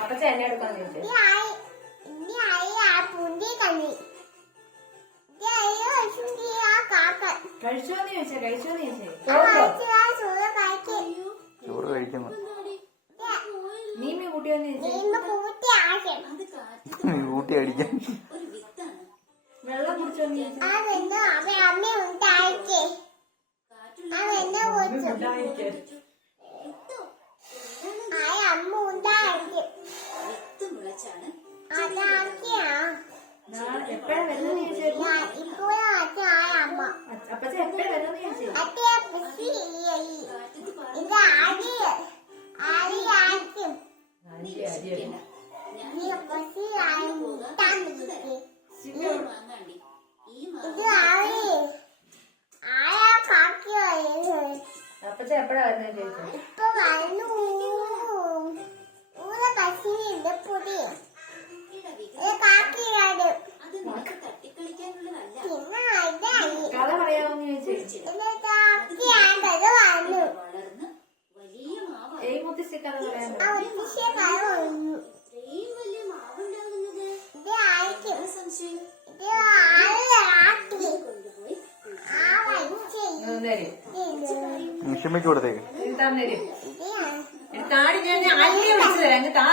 അപ്പൊ ചേന എടുക്കാൻ കഴിച്ചോന്ന് ചോദിച്ചേ ചോറ് കഴിക്കുന്നു. നീമി കൂട്ടിയോന്ന് കൂട്ടി അടിക്കാൻ. വെള്ളം കുടിച്ചോന്ന് ചോദിച്ചു. എപ്പഴാ വരുന്നത് ചോദിച്ചു. അപ്പച്ച എപ്പഴാ വരുന്നത് ചോദിച്ചു. അപ്പച്ച എപ്പഴാ വരുന്നത് ചോദിച്ചു. കഥ പറയാമോന്ന് ചോദിച്ചു. മുത്തശ്ശി കഥ പറയാമോ. നിഷമയ്ക്ക് കൊടുത്തേക്ക്. താടി ഞാൻ അല്ലി വിളിച്ചു തരാം. താ